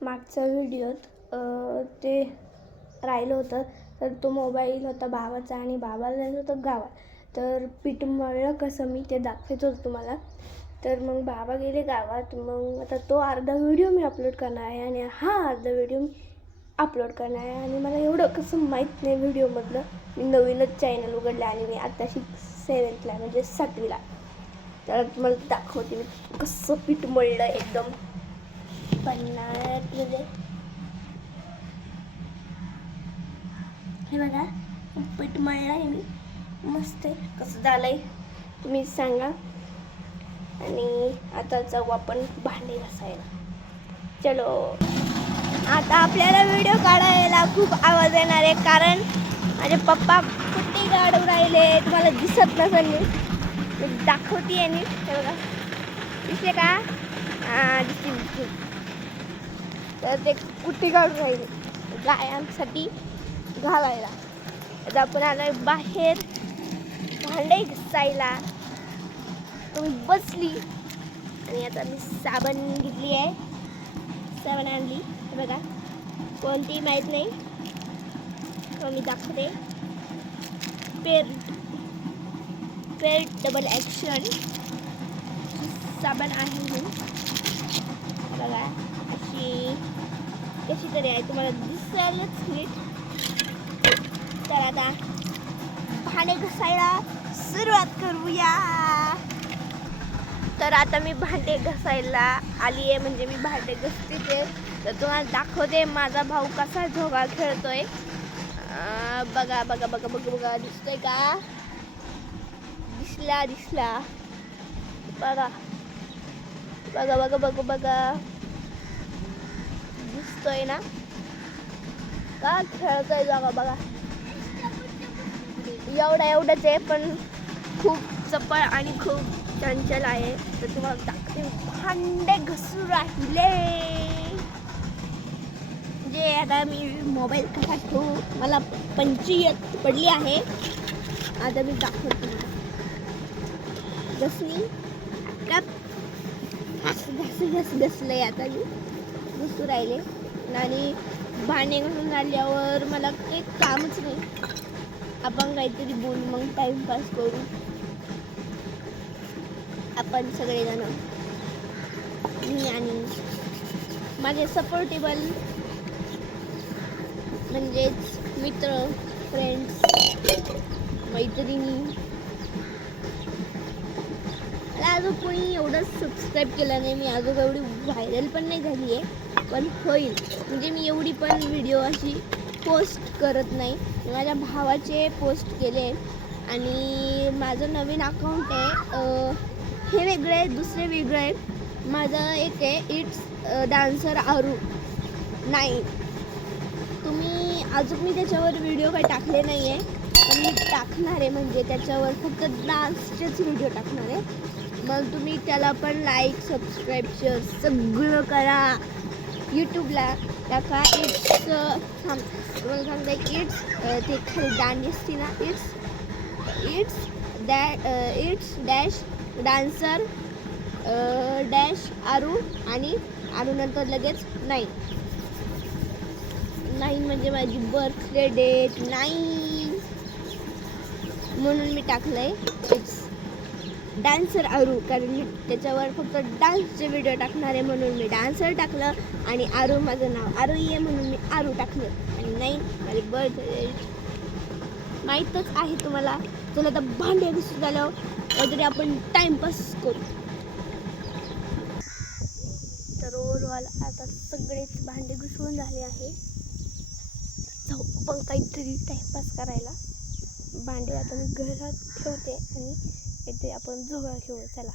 मागच्या व्हिडिओत ते राहिलं होतं, तर तो मोबाईल होता भावाचा आणि भावाला जायचं होतं गावात. तर पीठ मळलं कसं मी ते दाखवत होतं तुम्हाला. तर मग बाबा गेले गावात. मग आता तो अर्धा व्हिडिओ मी अपलोड करणार आहे आणि हा अर्धा व्हिडिओ मी अपलोड करणार आहे. आणि मला एवढं कसं माहीत नाही व्हिडिओमधलं. मी नवीनच चॅनल उघडलं आणि मी आत्ताशी 7th म्हणजे 7वीला. तर तुम्हाला दाखवते मी कसं पीठ मळलं एकदम पन्हाळ्यात. म्हणजे हे बघा पीठ मळलं आहे मी मस्त आहे. कसं झालं आहे तुम्ही सांगा. आणि आता जाऊ आपण भांडे घासायला. चलो. आता आपल्याला व्हिडिओ काढायला खूप आवाज येणार आहे, कारण माझे पप्पा कुट्टी काढून राहिले. तुम्हाला दिसत नसेल मी दाखवते आणि हे बघा दिसते का? हां दिसते. तर ते कुट्टी काढून राहिले गायांसाठी घालायला. आता आपण आलोय बाहेर भांडे घासायला. तुम्ही बसली आणि आता मी साबण घेतली आहे. साबण आणली हे बघा, कोणती माहीत नाही. तर मी दाखवते. पेट डबल ॲक्शन साबण आहे ही बघा. अशी कशी तरी आहे, तुम्हाला दिसायलाच नीट. तर आता भांडे घासायला सुरुवात करूया. तर आता मी भांडे घासायला आली आहे, म्हणजे मी भांडे घासते. तर तुम्हाला दाखवते माझा भाऊ कसा झोगा खेळतोय. बघा बघा बघा बघा बघा दिसतोय का? दिसला बघा बघा बघा बघा बघा दिसतोय ना का खेळतोय? बघा बघा एवढंच आहे, पण खूप चपळ आणि खूप चंचल आहे. तर तुम्हाला दाखवते भांडे घासू राहिले. जे आता मी मोबाईल कसा ठेवू, मला पंचायत पडली आहे. आता मी दाखवते घसली घसलंय. आता मी घसू राहिले आणि भांडे घासून झाल्यावर मला काही कामच नाही. आपण काहीतरी बोलू, मग टाइमपास करू आपण सगळेजण. मी आणि माझे सपोर्टेबल म्हणजेच मित्र, फ्रेंड्स, मैत्रिणी. मला अजून कोणी एवढं सबस्क्राईब केलं नाही. मी अजून एवढी व्हायरल पण नाही झाली आहे, पण होईल. म्हणजे मी एवढी पण व्हिडिओ अशी पोस्ट करत नाही. माझ्या भावाचे पोस्ट केले आणि माझं नवीन अकाउंट आहे. हे वेगळं आहे, दुसरे वेगळं आहे. माझं एक आहे इट्स डान्सर आरू 9. तुम्ही अजून मी त्याच्यावर व्हिडिओ काही टाकले नाही आहे, पण मी टाकणार आहे. म्हणजे त्याच्यावर फक्त डान्सचेच व्हिडिओ टाकणार आहे. मग तुम्ही त्याला पण लाईक, सबस्क्राईब, शेअर सगळं करा. यूट्यूबला टाका इट्स तुम्हाला सांगता इट्स ते खाली दांडी असते ना, इट्स डॅश डान्सर डॅश आरू आणि आरू नंतर लगेच 9 म्हणजे माझी बर्थडे डेट 9 म्हणून मी टाकलंय इट्स डान्सर आरू. कारण मी त्याच्यावर फक्त डान्सचे व्हिडिओ टाकणार आहे, म्हणून मी डान्सर टाकलं. आणि आरू माझं नाव आरू आहे म्हणून मी आरू टाकलं. आणि 9 माझी बर्थडे माहीतच आहे तुम्हाला. चला आता भांडे घासून झालं काहीतरी आपण टाइमपास करू. तर ओव्हरऑल आता सगळेच भांडे घुसवून झाले आहे. जाऊ पण काहीतरी टाइमपास करायला. भांडे आता मी घरात ठेवते आणि काहीतरी आपण झोगा घेऊ. चला.